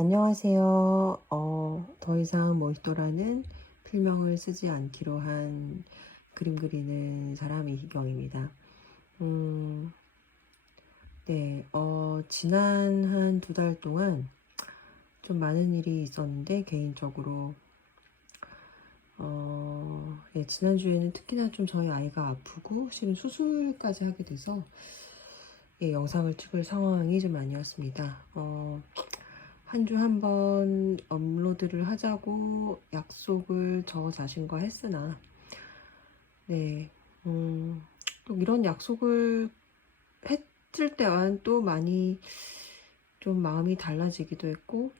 안녕하세요. 더 이상 모히또라는 필명을 쓰지 않기로 한 그림 그리는 사람 이희경입니다. 네, 지난 한 2달 동안 좀 많은 일이 있었는데, 개인적으로, 예, 지난주에는 특히나 좀 저희 아이가 아프고, 실은 수술까지 하게 돼서, 예, 영상을 찍을 상황이 좀 아니었습니다. 한 주 한 번 업로드를 하자고 약속을 저 자신과 했으나, 네, 또 이런 약속을 했을 때와는 또 많이 좀 마음이 달라지기도 했고,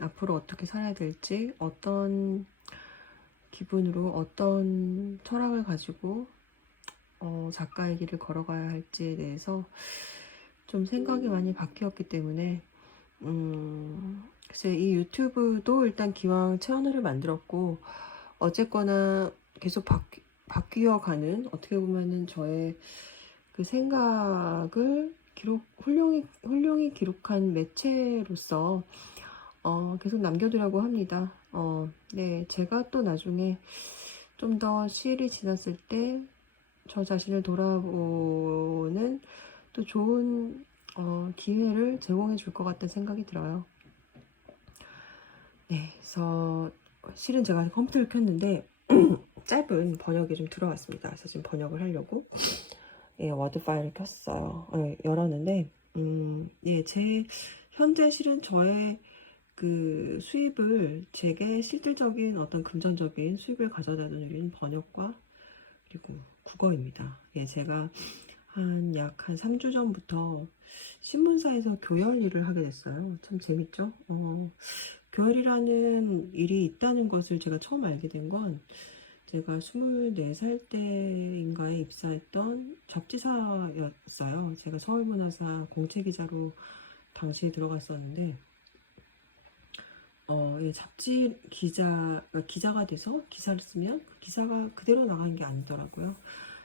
앞으로 어떻게 살아야 될지, 어떤 기분으로, 어떤 철학을 가지고, 작가의 길을 걸어가야 할지에 대해서 좀 생각이 많이 바뀌었기 때문에, 글쎄, 이 유튜브도 일단 기왕 채널을 만들었고, 어쨌거나 계속 바뀌어가는, 어떻게 보면은 저의 그 생각을 훌륭히 기록한 매체로서, 계속 남겨두려고 합니다. 네, 제가 또 나중에 좀 더 시일이 지났을 때, 저 자신을 돌아보는 또 좋은 기회를 제공해 줄 것 같다는 생각이 들어요. 네, 그래서 실은 제가 컴퓨터를 켰는데 짧은 번역이 좀 들어왔습니다. 그래서 지금 번역을 하려고 예, 워드 파일을 켰어요. 열었는데 예, 제 현재 실은 저의 그 수입을 제게 실질적인 어떤 금전적인 수입을 가져다주는 일은 번역과 그리고 국어입니다. 예, 제가 약 한 3주 전부터 신문사에서 교열 일을 하게 됐어요. 참 재밌죠? 교열이라는 일이 있다는 것을 제가 처음 알게 된 건 제가 24살 때인가에 입사했던 잡지사였어요. 제가 서울문화사 공채기자로 당시에 들어갔었는데 예, 잡지 기자가 돼서 기사를 쓰면 그 기사가 그대로 나간 게 아니더라고요.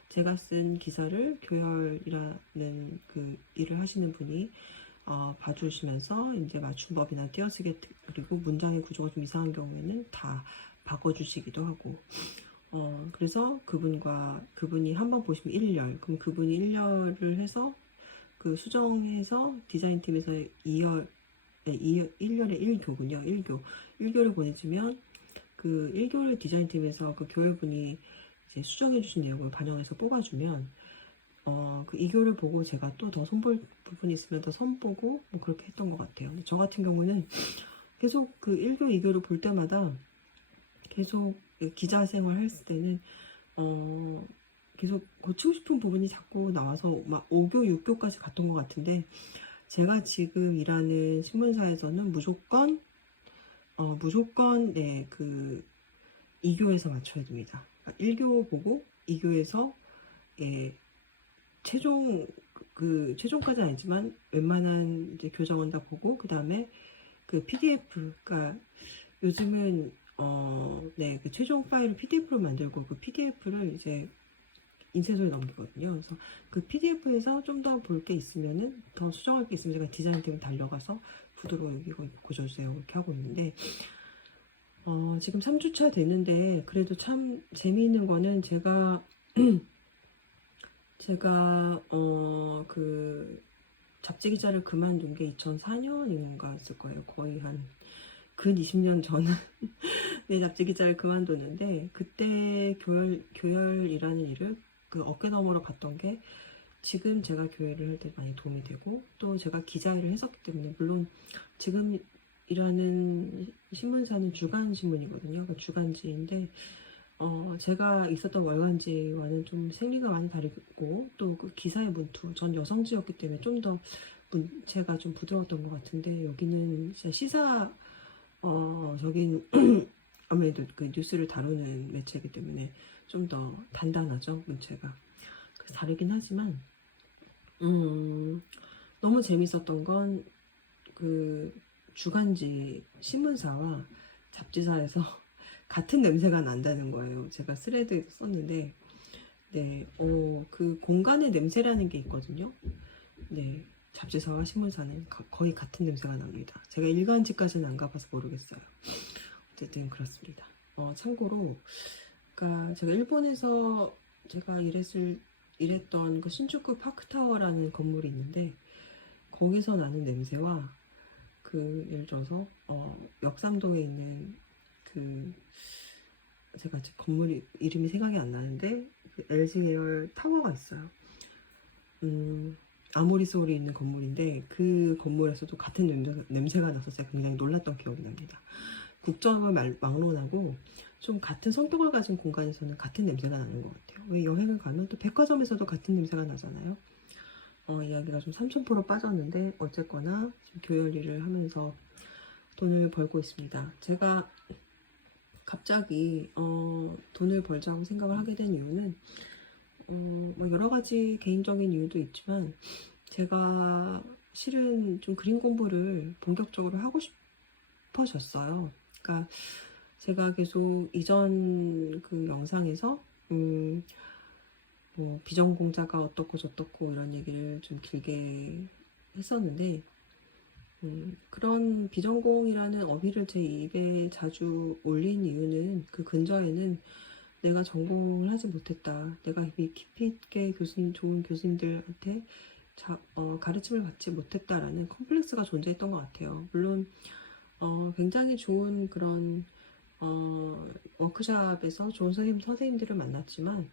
제가 쓴 기사를 교열이라는 그 일을 하시는 분이 봐주시면서 이제 맞춤법이나 띄어쓰기 그리고 문장의 구조가 좀 이상한 경우에는 다 바꿔주시기도 하고 그래서 그분이 한번 보시면 1열 그럼 그분이 1열을 해서 그 수정해서 디자인팀에서 2열 네, 1열에 1교군요. 1교를 보내주면 그 1교를 디자인팀에서 그 교열분이 이제 수정해주신 내용을 반영해서 뽑아주면 그 2교를 보고 제가 또 더 손볼 부분이 있으면 더 손보고 뭐 그렇게 했던 것 같아요. 저 같은 경우는 계속 그 1교, 2교를 볼 때마다 계속 기자 생활 했을 때는 계속 고치고 싶은 부분이 자꾸 나와서 막 5교, 6교까지 갔던 것 같은데 제가 지금 일하는 신문사에서는 무조건 네, 그 2교에서 맞춰야 됩니다. 그러니까 1교 보고 2교에서 예, 최종까지는 아니지만 웬만한 이제 교정은 다 보고 그 다음에 그 PDF 그러니까 요즘은 네, 그 최종 파일을 PDF로 만들고 그 PDF를 이제 인쇄소에 넘기거든요. 그래서 그 PDF에서 좀 더 볼 게 있으면은 더 수정할 게 있으면 제가 디자인팀에 달려가서 부드러워 여기 고쳐주세요 이렇게 하고 있는데 지금 3주차 됐는데 그래도 참 재미있는 거는 제가 그 잡지 기자를 그만둔 게 2004년인가 했을 거예요. 거의 한 근 20년 전은 네, 잡지 기자를 그만뒀는데 그때 교열이라는 일을 그 어깨너머로 봤던 게 지금 제가 교회를 할 때 많이 도움이 되고 또 제가 기자 일을 했었기 때문에 물론 지금 일하는 신문사는 주간신문이거든요. 그러니까 주간지인데 제가 있었던 월간지와는 좀 생리가 많이 다르고 또 그 기사의 문투 전 여성지였기 때문에 좀 더 문체가 좀 부드러웠던 것 같은데 여기는 진짜 저긴 아무래도 그 뉴스를 다루는 매체이기 때문에 좀 더 단단하죠 문체가. 그래서 다르긴 하지만 너무 재밌었던 건 그 주간지 신문사와 잡지사에서 같은 냄새가 난다는 거예요. 제가 스레드에 썼는데 네, 그 공간의 냄새라는 게 있거든요. 네, 잡지사와 신문사는 거의 같은 냄새가 납니다. 제가 일간지까지는 안 가봐서 모르겠어요. 어쨌든 그렇습니다. 참고로, 그러니까 제가 일본에서 제가 일했던 그 신주쿠 파크타워라는 건물이 있는데, 거기서 나는 냄새와 예를 들어서 역삼동에 있는 그 제가 지금 건물 이름이 생각이 안 나는데 그 LG 계열 타워가 있어요. 아모리 소울이 있는 건물인데 그 건물에서도 같은 냄새가 나서 제가 굉장히 놀랐던 기억이 납니다. 국적을 막론하고 좀 같은 성격을 가진 공간에서는 같은 냄새가 나는 것 같아요. 왜 여행을 가면 또 백화점에서도 같은 냄새가 나잖아요. 이야기가 좀 3000% 빠졌는데 어쨌거나 지금 교열 일을 하면서 돈을 벌고 있습니다. 제가 갑자기 돈을 벌자고 생각을 하게 된 이유는 뭐 여러 가지 개인적인 이유도 있지만 제가 실은 좀 그림 공부를 본격적으로 하고 싶어졌어요. 그러니까 제가 계속 이전 그 영상에서 뭐 비전공자가 어떻고 저떻고 이런 얘기를 좀 길게 했었는데 그런 비전공이라는 어휘를 제 입에 자주 올린 이유는 그 근저에는 내가 전공을 하지 못했다. 내가 깊이 있게 좋은 교수님들한테 가르침을 받지 못했다라는 컴플렉스가 존재했던 것 같아요. 물론 굉장히 좋은 그런 워크샵에서 좋은 선생님들을 만났지만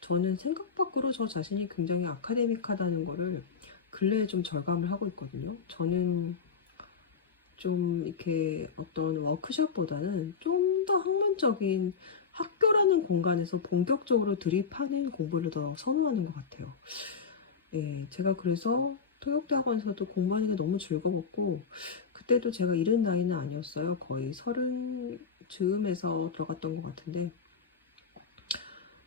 저는 생각 밖으로 저 자신이 굉장히 아카데믹하다는 거를 근래에 좀 절감을 하고 있거든요. 저는 좀 이렇게 어떤 워크숍보다는 좀 더 학문적인 학교라는 공간에서 본격적으로 드립하는 공부를 더 선호하는 것 같아요. 예, 제가 그래서 통역대학원에서도 공부하는 게 너무 즐거웠고 그때도 제가 이른 나이는 아니었어요. 거의 30 즈음에서 들어갔던 것 같은데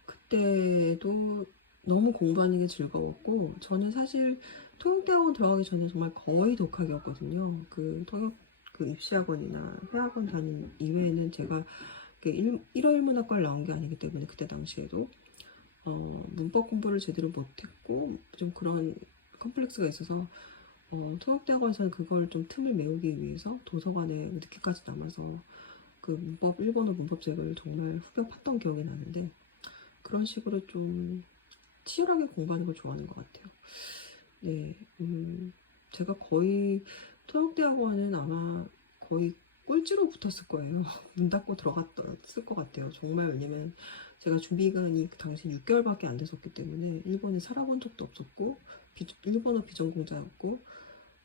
그때도 너무 공부하는 게 즐거웠고 저는 사실 통역대학원 들어가기 전에 정말 거의 독학이었거든요. 통역 입시학원이나 회학원 다닌 이외에는 제가 일어일문학과를 나온 게 아니기 때문에 그때 당시에도 문법 공부를 제대로 못했고 좀 그런 컴플렉스가 있어서 통역대학원에서는 그걸 좀 틈을 메우기 위해서 도서관에 늦게까지 남아서 그 일본어 문법책을 정말 후벼 팠던 기억이 나는데 그런 식으로 좀 치열하게 공부하는 걸 좋아하는 것 같아요. 네, 제가 거의 통역대학원은 아마 거의 꼴찌로 붙었을 거예요. 문 닫고 들어갔을 것 같아요. 정말 왜냐면 제가 준비기간이 그 당시 6개월밖에 안 됐었기 때문에 일본에 살아본 적도 없었고 일본어 비전공자였고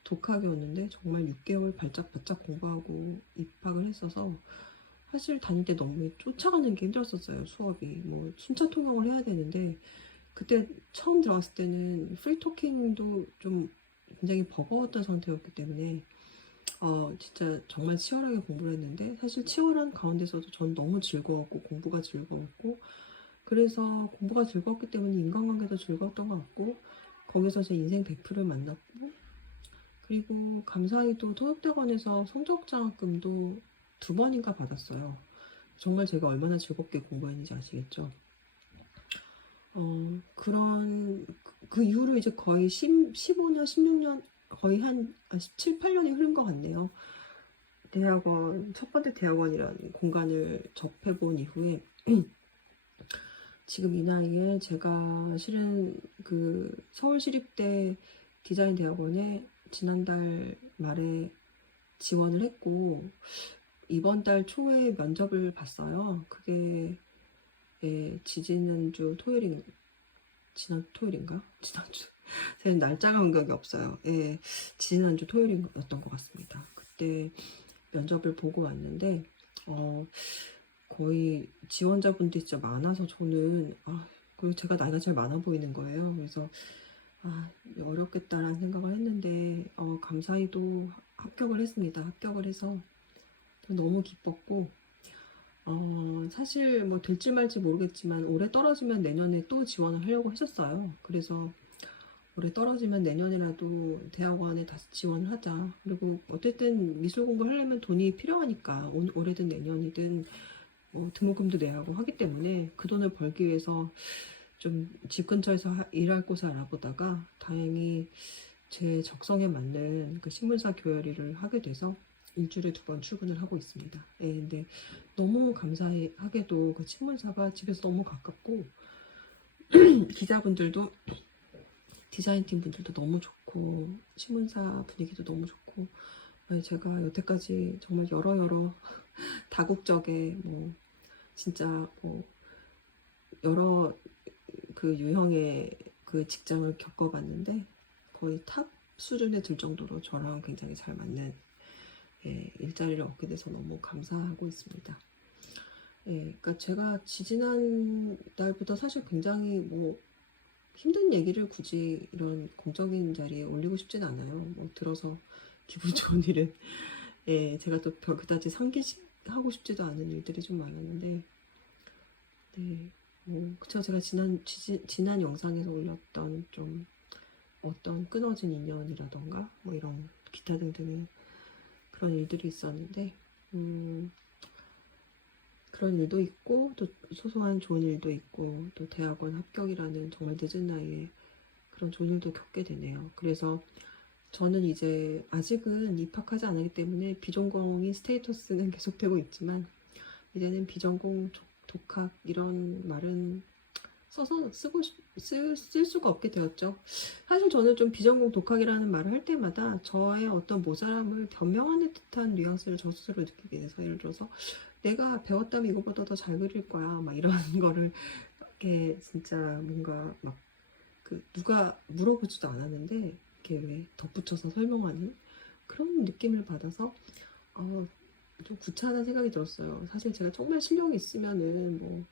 독학이었는데 정말 6개월 발짝발짝 공부하고 입학을 했어서 사실 다닐 때 너무 쫓아가는 게 힘들었었어요. 수업이 뭐 순차 통역을 해야 되는데 그때 처음 들어갔을 때는 프리토킹도 좀 굉장히 버거웠던 상태였기 때문에 진짜 정말 치열하게 공부를 했는데 사실 치열한 가운데서도 전 너무 즐거웠고 공부가 즐거웠고 그래서 공부가 즐거웠기 때문에 인간관계도 즐거웠던 것 같고 거기서 제 인생 베프를 만났고 그리고 감사히도 통역대학원에서 성적장학금도 2번인가 받았어요. 정말 제가 얼마나 즐겁게 공부했는지 아시겠죠? 그 이후로 이제 거의 15년, 16년, 거의 한 17, 18년이 흐른 것 같네요. 첫 번째 대학원이라는 공간을 접해본 이후에, 지금 이 나이에 제가 실은 서울시립대 디자인대학원에 지난달 말에 지원을 했고, 이번 달 초에 면접을 봤어요. 그게 지난주 토요일인가? 지난주 제가 날짜가 감각이 없어요. 지난주 토요일이었던 것 같습니다. 그때 면접을 보고 왔는데 거의 지원자분들이 진짜 많아서 저는 그리고 제가 나이가 제일 많아 보이는 거예요. 그래서 어렵겠다라는 생각을 했는데 감사히도 합격을 했습니다. 합격을 해서 너무 기뻤고 사실 뭐 될지 말지 모르겠지만 올해 떨어지면 내년에 또 지원을 하려고 했었어요. 그래서 올해 떨어지면 내년에라도 대학원에 다시 지원을 하자. 그리고 어쨌든 미술 공부를 하려면 돈이 필요하니까 올해든 내년이든 등록금도 내야 하고 하기 때문에 그 돈을 벌기 위해서 좀 집 근처에서 일할 곳을 알아보다가 다행히 제 적성에 맞는 그 신문사 교열 일을 하게 돼서 일주일에 2번 출근을 하고 있습니다. 예, 근데 너무 감사하게도 그 신문사가 집에서 너무 가깝고 기자분들도 디자인팀 분들도 너무 좋고 신문사 분위기도 너무 좋고 제가 여태까지 정말 여러 다국적의 뭐 진짜 뭐 여러 그 유형의 그 직장을 겪어봤는데 거의 탑 수준에 들 정도로 저랑 굉장히 잘 맞는 일자리를 얻게 돼서 너무 감사하고 있습니다. 그러니까 제가 지지난 달부터 사실 굉장히 뭐 힘든 얘기를 굳이 이런 공적인 자리에 올리고 싶진 않아요. 뭐 들어서 기분 좋은 일은 제가 또 그다지 상기하고 싶지도 않은 일들이 좀 많았는데 뭐 그쵸. 제가 지난 영상에서 올렸던 좀 어떤 끊어진 인연이라던가 뭐 이런 기타 등등의 그런 일들이 있었는데 그런 일도 있고 또 소소한 좋은 일도 있고 또 대학원 합격이라는 정말 늦은 나이에 그런 좋은 일도 겪게 되네요. 그래서 저는 이제 아직은 입학하지 않았기 때문에 비전공인 스테이터스는 계속되고 있지만 이제는 비전공 독학 이런 말은 써서 쓸 수가 없게 되었죠. 사실 저는 좀 비전공 독학이라는 말을 할 때마다 저의 어떤 모자람을 변명하는 듯한 뉘앙스를 저 스스로 느끼게 돼서 예를 들어서 내가 배웠다면 이거보다 더 잘 그릴 거야 막 이런 거를 이렇게 진짜 뭔가 막 그 누가 물어보지도 않았는데 이렇게 왜 덧붙여서 설명하는 그런 느낌을 받아서 좀 구차한 생각이 들었어요. 사실 제가 정말 실력이 있으면은 뭐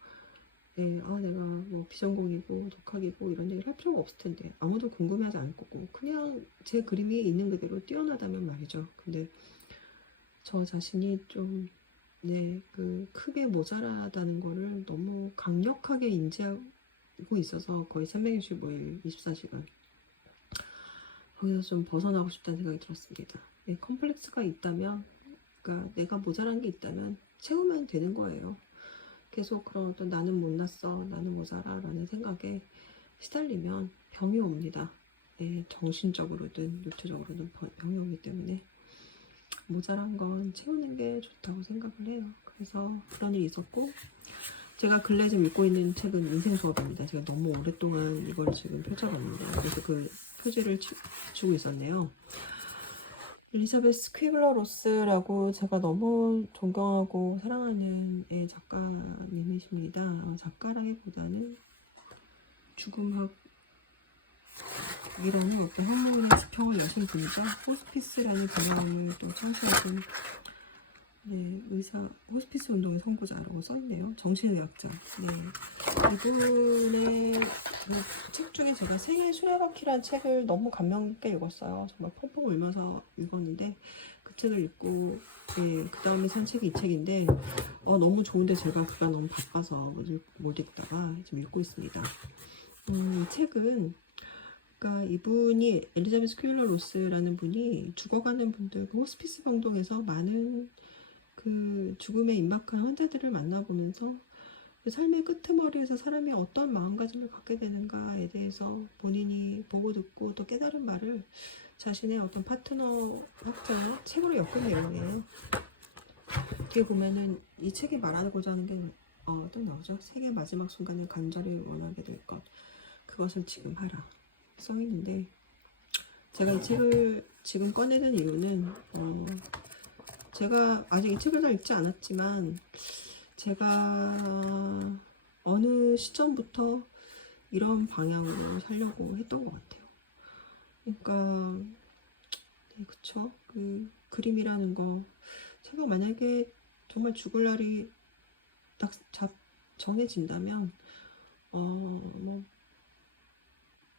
내가 뭐 비전공이고 독학이고 이런 얘기를 할 필요가 없을 텐데 아무도 궁금해하지 않을 거고 그냥 제 그림이 있는 그대로 뛰어나다면 말이죠. 근데 저 자신이 좀 그 크게 모자라다는 거를 너무 강력하게 인지하고 있어서 거의 365일 24시간 거기서 좀 벗어나고 싶다는 생각이 들었습니다. 컴플렉스가 있다면 그러니까 내가 모자란 게 있다면 채우면 되는 거예요. 계속 그런 어떤 나는 못났어 나는 모자라 라는 생각에 시달리면 병이 옵니다. 정신적으로든 육체적으로든 병이 오기 때문에 모자란 건 채우는 게 좋다고 생각을 해요. 그래서 그런 일이 있었고 제가 근래 좀 읽고 있는 책은 인생 수업입니다. 제가 너무 오랫동안 이걸 지금 펼쳐봤는데 그래서 그 표지를 주고 있었네요. 엘리자베스 퀴블러 로스라고 제가 너무 존경하고 사랑하는 작가님이십니다. 작가라기보다는 죽음학 이라는 어떤 학문의 지평을 여신 분이죠. 호스피스라는 분야를 또 창시하신 호스피스 운동의 선구자라고 써있네요. 정신의학자. 이분의 책 중에 제가 생애 수레바퀴라는 책을 너무 감명 깊게 읽었어요. 정말 펑펑 울면서 읽었는데 그 책을 읽고 그 다음에 산 책이 이 책인데 너무 좋은데 제가 그가 너무 바빠서 못 읽다가 지금 읽고 있습니다. 이 책은 그러니까 이분이 엘리자베스 퀴블러 로스라는 분이 죽어가는 분들 호스피스 병동에서 많은 그 죽음에 임박한 환자들을 만나보면서 그 삶의 끄트머리에서 사람이 어떤 마음가짐을 갖게 되는가에 대해서 본인이 보고 듣고 또 깨달은 말을 자신의 어떤 파트너 학자의 책으로 엮은 내용이에요. 뒤에 보면은 이 책이 말하고자 하는 게 또 나오죠. 세계 마지막 순간에 간절히 원하게 될 것 그것을 지금 하라 써있는데 제가 이 책을 지금 꺼내는 이유는 제가 아직 이 책을 다 읽지 않았지만 제가 어느 시점부터 이런 방향으로 살려고 했던 것 같아요. 그러니까 그쵸. 그 그림이라는 거 제가 만약에 정말 죽을 날이 딱 정해진다면 뭐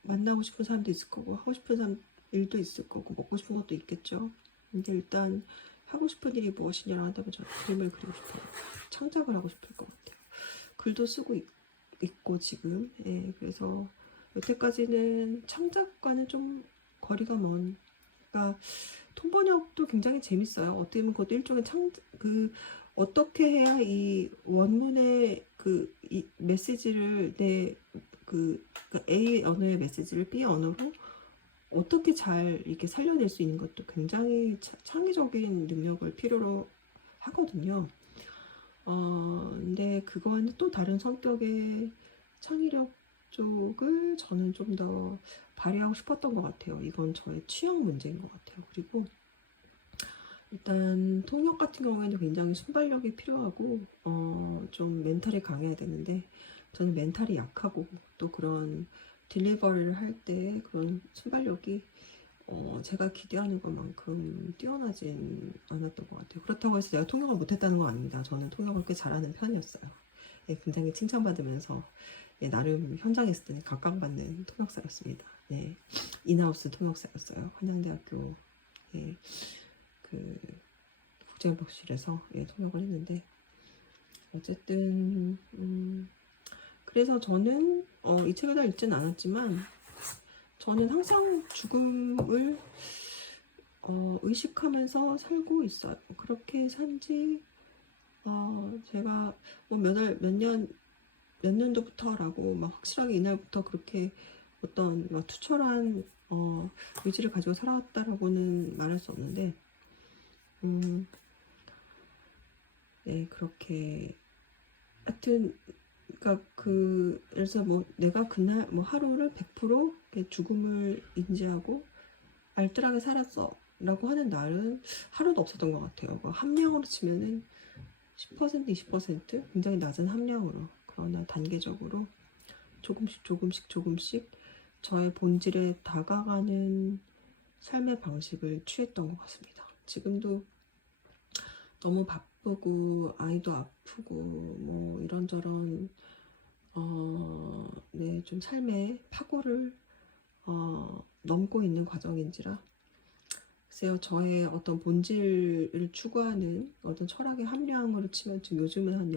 만나고 싶은 사람도 있을 거고 하고 싶은 일도 있을 거고 먹고 싶은 것도 있겠죠. 근데 일단 하고 싶은 일이 무엇이냐고 한다면 저는 그림을 그리고 싶어요. 창작을 하고 싶을 것 같아요. 글도 쓰고 있고 지금 그래서 여태까지는 창작과는 좀 거리가 먼 그러니까 통번역도 굉장히 재밌어요. 어떻게 보면 그것도 일종의 어떻게 해야 이 원문의 이 메시지를 A 언어의 메시지를 B 언어로 어떻게 잘 이렇게 살려낼 수 있는 것도 굉장히 창의적인 능력을 필요로 하거든요. 근데 그거와는 또 다른 성격의 창의력 쪽을 저는 좀 더 발휘하고 싶었던 것 같아요. 이건 저의 취향 문제인 것 같아요. 그리고 일단 통역 같은 경우에는 굉장히 순발력이 필요하고 좀 멘탈이 강해야 되는데 저는 멘탈이 약하고 또 그런 딜리버리를 할 때 그런 순발력이 제가 기대하는 것만큼 뛰어나진 않았던 것 같아요. 그렇다고 해서 제가 통역을 못했다는 건 아닙니다. 저는 통역을 꽤 잘하는 편이었어요. 예, 굉장히 칭찬받으면서 예, 나름 현장에 있을 때는 각광받는 통역사였습니다. 네, 인하우스 통역사였어요. 한양대학교 예, 그 국제협력실에서 예, 통역을 했는데 어쨌든 그래서 저는 이 책을 다 읽진 않았지만 저는 항상 죽음을 의식하면서 살고 있어요. 그렇게 산지 제가 뭐 몇 년도부터라고 막 확실하게 이날부터 그렇게 어떤 막 투철한 의지를 가지고 살아왔다라고는 말할 수 없는데 네 그렇게 하여튼 그러니까 그래서 뭐 내가 그날 뭐 하루를 100% 죽음을 인지하고 알뜰하게 살았어 라고 하는 날은 하루도 없었던 것 같아요. 함량으로 치면은 10% 20% 굉장히 낮은 함량으로 그러나 단계적으로 조금씩 저의 본질에 다가가는 삶의 방식을 취했던 것 같습니다. 지금도 너무 바쁘고 아이도 아프고 뭐 이런저런 네, 좀 삶의 파고를 넘고 있는 과정인지라 글쎄요, 저의 어떤 본질을 추구하는 어떤 철학의 함량으로 치면 지금 요즘은 한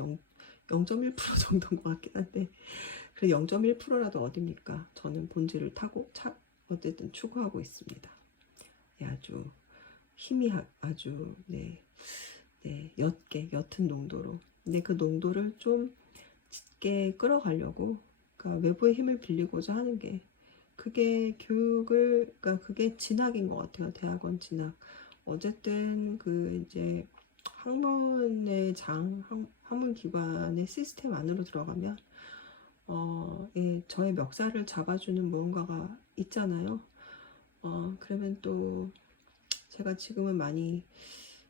0.1% 정도인 것 같긴 한데 그래 0.1%라도 어딥니까? 저는 본질을 어쨌든 추구하고 있습니다. 네, 아주 힘이 아주 네, 옅은 농도로 근데 그 농도를 좀 짙게 끌어가려고 그러니까 외부의 힘을 빌리고자 하는 게 그게 그러니까 그게 진학인 것 같아요. 대학원 진학. 어쨌든 이제 학문 기관의 시스템 안으로 들어가면 예, 저의 멱살을 잡아주는 무언가가 있잖아요. 그러면 또 제가 지금은 많이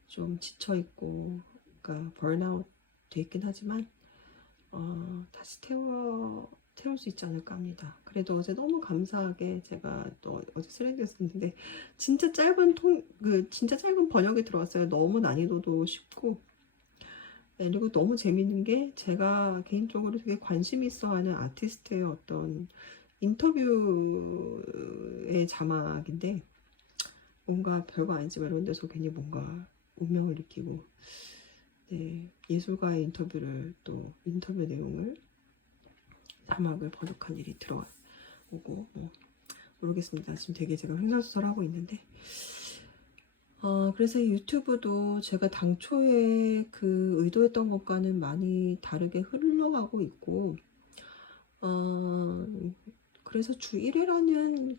좀 지쳐 있고, 그러니까 번아웃 돼 있긴 하지만 다시 태울 수 있지 않을까 합니다. 그래도 어제 너무 감사하게 제가 또 어제 쓰레기였었는데 진짜 짧은 번역이 들어왔어요. 너무 난이도도 쉽고 네, 그리고 너무 재밌는 게 제가 개인적으로 되게 관심 있어 하는 아티스트의 어떤 인터뷰의 자막인데 뭔가 별거 아니지만 이런 데서 괜히 뭔가 운명을 느끼고 네, 예술가의 인터뷰 내용을 자막을 번역한 일이 들어오고 뭐 모르겠습니다. 지금 되게 제가 횡설수설하고 있는데 그래서 이 유튜브도 제가 당초에 의도했던 것과는 많이 다르게 흘러가고 있고 그래서 주 1회라는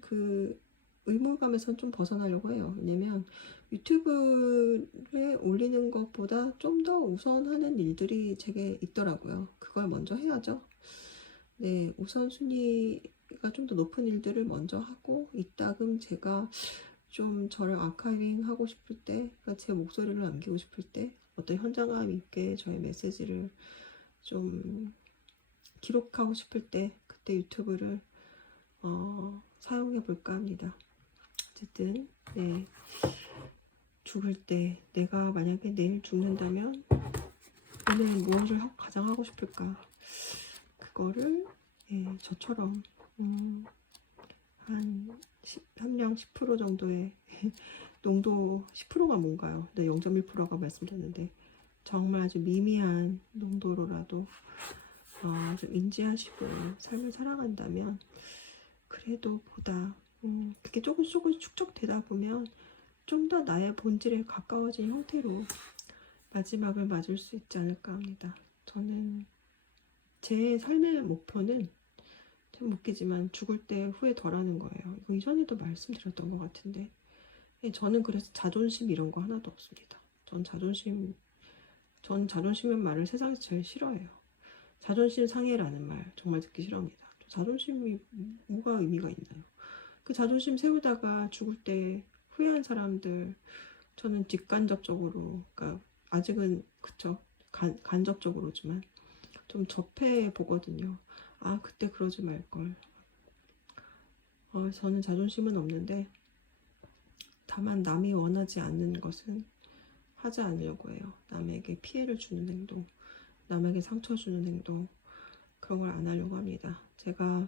의무감에선 좀 벗어나려고 해요. 왜냐면 유튜브에 올리는 것보다 좀 더 우선하는 일들이 제게 있더라고요. 그걸 먼저 해야죠. 네, 우선순위가 좀 더 높은 일들을 먼저 하고 이따금 제가 좀 저를 아카이빙 하고 싶을 때, 그러니까 제 목소리를 남기고 싶을 때 어떤 현장감 있게 저의 메시지를 좀 기록하고 싶을 때 그때 유튜브를 사용해 볼까 합니다. 어쨌든 네, 죽을 때 내가 만약에 내일 죽는다면 오늘 무엇을 가장 하고 싶을까 그거를 예, 저처럼 한 함량 10% 정도의 농도 10%가 뭔가요? 네, 0.1%가 말씀드렸는데 정말 아주 미미한 농도로라도 좀 인지하시고 삶을 살아간다면 그래도 보다 그게 조금씩 축적되다 보면 좀 더 나의 본질에 가까워진 형태로 마지막을 맞을 수 있지 않을까 합니다. 저는 제 삶의 목표는 참 웃기지만 죽을 때 후회 덜하는 거예요. 이거 이전에도 말씀드렸던 것 같은데 저는 그래서 자존심 이런 거 하나도 없습니다. 전 자존심의 말을 세상에서 제일 싫어해요. 자존심 상해라는 말 정말 듣기 싫어합니다. 자존심이 뭐가 의미가 있나요? 그 자존심 세우다가 죽을 때 후회한 사람들 저는 직간접적으로, 그러니까 아직은 그쵸, 간접적으로지만 좀 접해 보거든요. 아, 그때 그러지 말걸. 저는 자존심은 없는데 다만 남이 원하지 않는 것은 하지 않으려고 해요. 남에게 피해를 주는 행동, 남에게 상처 주는 행동, 그런 걸 안 하려고 합니다. 제가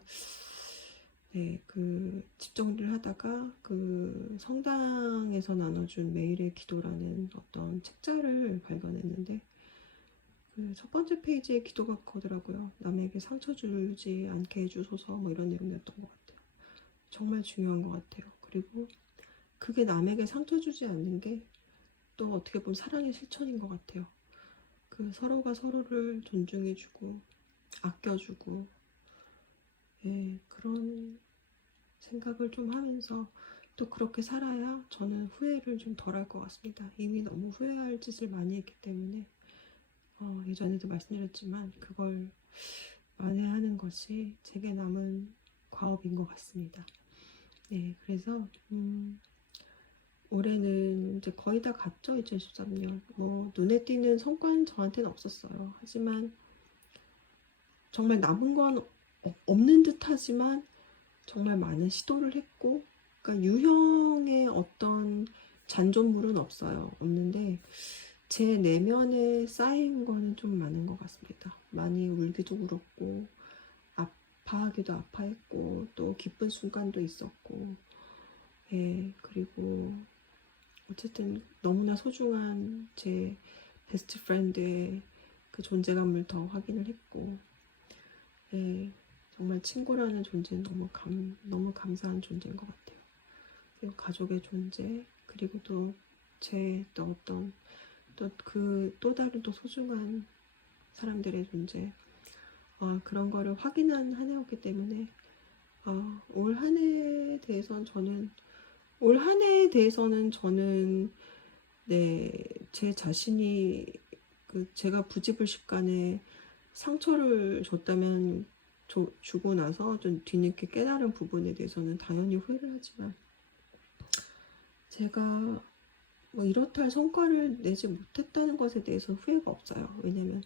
그 집 정리를 하다가 그 성당에서 나눠준 매일의 기도라는 어떤 책자를 발견했는데 그 첫 번째 페이지에 기도가 거더라고요. 남에게 상처 주지 않게 해주소서 뭐 이런 내용이었던 것 같아요. 정말 중요한 것 같아요. 그리고 그게 남에게 상처 주지 않는 게 또 어떻게 보면 사랑의 실천인 것 같아요. 그 서로가 서로를 존중해주고 아껴주고 그런 생각을 좀 하면서 또 그렇게 살아야 저는 후회를 좀 덜 할 것 같습니다. 이미 너무 후회할 짓을 많이 했기 때문에 예전에도 말씀드렸지만 그걸 만회하는 것이 제게 남은 과업인 것 같습니다. 그래서 올해는 이제 거의 다 갔죠. 2013년. 뭐 눈에 띄는 성과는 저한테는 없었어요. 하지만 정말 남은 건 없는 듯 하지만 정말 많은 시도를 했고, 그러니까 유형의 어떤 잔존물은 없는데 제 내면에 쌓인 거는 좀 많은 것 같습니다. 많이 울기도 울었고 아파하기도 아파했고 또 기쁜 순간도 있었고 그리고 어쨌든 너무나 소중한 제 베스트 프렌드의 그 존재감을 더 확인을 했고 정말 친구라는 존재는 너무 감사한 존재인 것 같아요. 그리고 가족의 존재, 그리고 또 제 또 어떤 또 다른 또 소중한 사람들의 존재, 그런 거를 확인한 한 해였기 때문에 올 한 해에 대해서는 저는 제 자신이 제가 부지불식간에 상처를 줬다면 주고 나서 좀 뒤늦게 깨달은 부분에 대해서는 당연히 후회를 하지만 제가 뭐 이렇다 할 성과를 내지 못했다는 것에 대해서 후회가 없어요. 왜냐면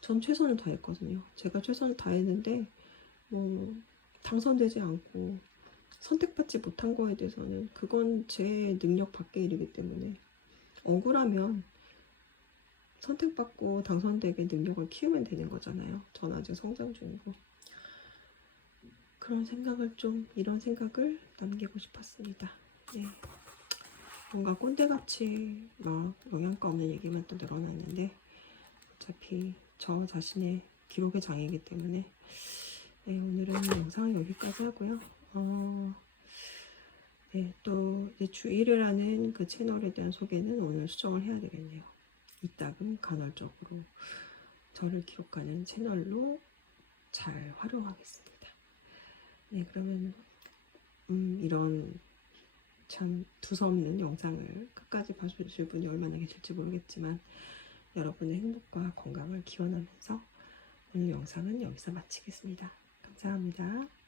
전 최선을 다했거든요. 제가 최선을 다했는데 뭐 당선되지 않고 선택받지 못한 거에 대해서는 그건 제 능력 밖의 일이기 때문에 억울하면 선택받고 당선되게 능력을 키우면 되는 거잖아요. 전 아직 성장 중이고 이런 생각을 남기고 싶었습니다. 뭔가 꼰대같이 막 영양가 없는 얘기만 또 늘어났는데 어차피 저 자신의 기록의 장이기 때문에 오늘은 영상을 여기까지 하고요. 또 이제 주일이라는 그 채널에 대한 소개는 오늘 수정을 해야 되겠네요. 이따금 간헐적으로 저를 기록하는 채널로 잘 활용하겠습니다. 그러면 이런 참 두서없는 영상을 끝까지 봐주실 분이 얼마나 계실지 모르겠지만 여러분의 행복과 건강을 기원하면서 오늘 영상은 여기서 마치겠습니다. 감사합니다.